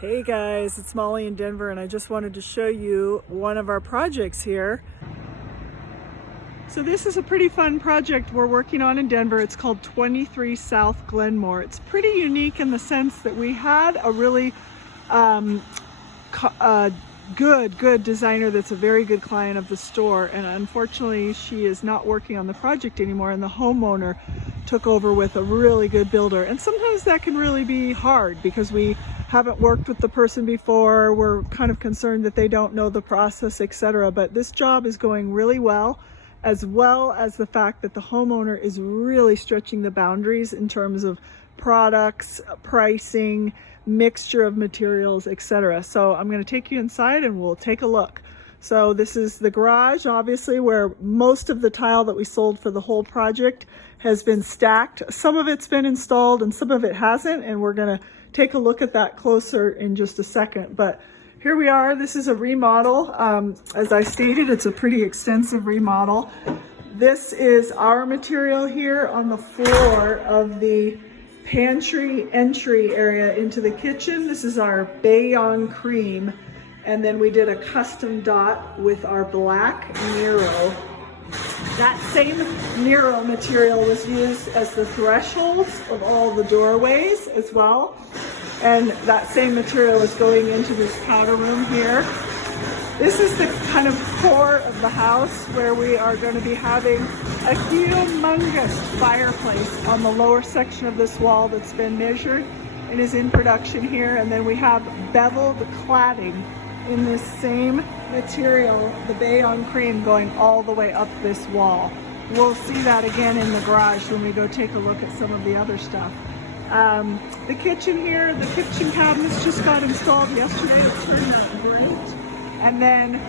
Hey guys, it's Molly in Denver, and I just wanted to show you one of our projects here. So this is a pretty fun project we're working on in Denver. It's called 23 South Glenmore. It's pretty unique in the sense that we had a really good designer that's a very good client of the store, and unfortunately she is not working on the project anymore, and the homeowner took over with a really good builder. And sometimes that can really be hard because we haven't worked with the person before. We're kind of concerned that they don't know the process, etc. But this job is going really well as the fact that the homeowner is really stretching the boundaries in terms of products, pricing, mixture of materials, etc. So I'm going to take you inside and we'll take a look. So this is the garage, obviously, where most of the tile that we sold for the whole project has been stacked. Some of it's been installed and some of it hasn't, and we're going to take a look at that closer in just a second. But here we are. This is a remodel. As I stated, it's a pretty extensive remodel. This is our material here on the floor of the pantry entry area into the kitchen. This is our Bayonne Cream, and then we did a custom dot with our black Nero. That same Nero material was used as the thresholds of all the doorways as well. And that same material is going into this powder room here. This is the kind of core of the house where we are going to be having a humongous fireplace on the lower section of this wall that's been measured and is in production here. And then we have beveled cladding in this same material, the Bayonne Cream, going all the way up this wall. We'll see that again in the garage when we go take a look at some of the other stuff. The kitchen here, the kitchen cabinets just got installed yesterday. It turned out great. And then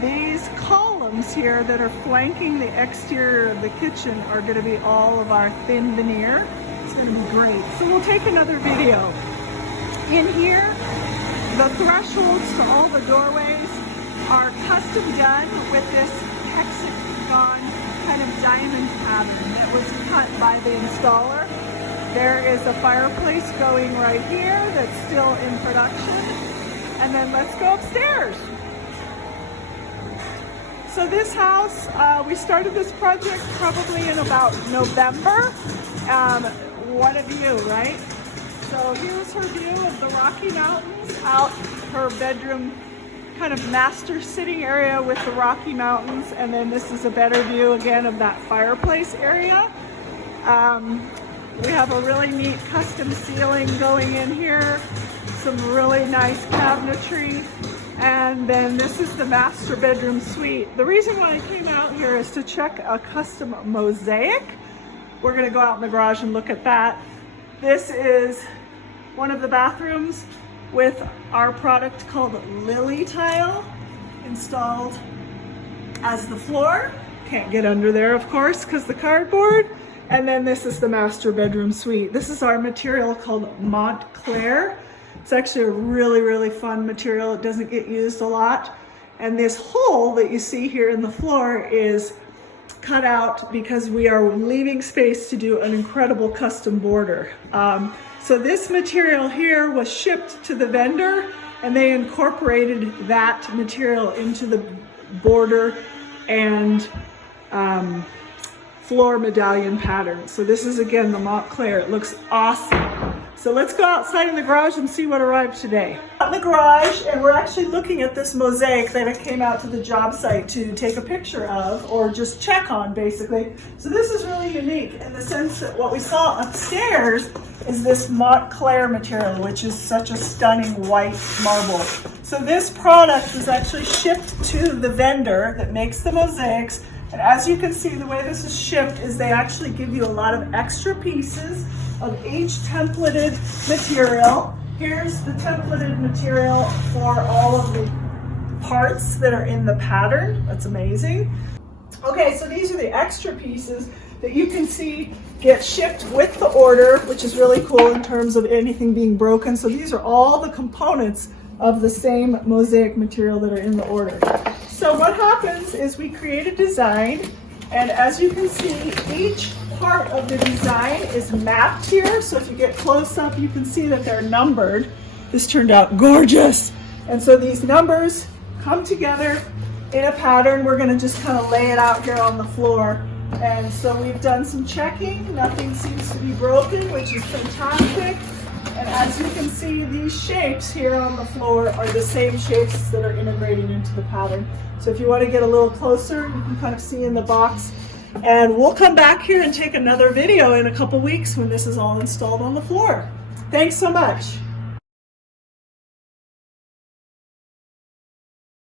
these columns here that are flanking the exterior of the kitchen are going to be all of our thin veneer. It's going to be great. So we'll take another video. In here, the thresholds to all the doorways are custom done with this hexagon kind of diamond pattern that was cut by the installer. There is a fireplace going right here that's still in production. And then let's go upstairs. So this house, we started this project probably in about November. What a view, right? So here's her view of the Rocky Mountains, out her bedroom kind of master sitting area with the Rocky Mountains. And then this is a better view again of that fireplace area. We have a really neat custom ceiling going in here, some really nice cabinetry, and then this is the master bedroom suite. The reason why I came out here is to check a custom mosaic. We're going to go out in the garage and look at that. This is one of the bathrooms with our product called Lili Tile installed as the floor. Can't get under there, of course, because the cardboard. And then this is the master bedroom suite. This is our material called Montclair. It's actually a really fun material. It doesn't get used a lot. And this hole that you see here in the floor is cut out because we are leaving space to do an incredible custom border. So this material here was shipped to the vendor, and they incorporated that material into the border and floor medallion pattern. So this is again the Montclair. It looks awesome. So let's go outside in the garage and see what arrived today. Out in the garage, and we're actually looking at this mosaic that I came out to the job site to take a picture of, or just check on basically. So this is really unique in the sense that what we saw upstairs is this Montclair material, which is such a stunning white marble. So this product was actually shipped to the vendor that makes the mosaics. And as you can see, the way this is shipped is they actually give you a lot of extra pieces of each templated material. Here's the templated material for all of the parts that are in the pattern. That's amazing. Okay, so these are the extra pieces that you can see get shipped with the order, which is really cool in terms of anything being broken. So these are all the components of the same mosaic material that are in the order. So what happens is we create a design, and as you can see, each part of the design is mapped here. So if you get close up, you can see that they're numbered. This turned out gorgeous. And so these numbers come together in a pattern. We're going to just kind of lay it out here on the floor. And so we've done some checking. Nothing seems to be broken, which is fantastic. And as you can see, these shapes here on the floor are the same shapes that are integrating into the pattern. So if you want to get a little closer, you can kind of see in the box. And we'll come back here and take another video in a couple weeks when this is all installed on the floor. Thanks so much.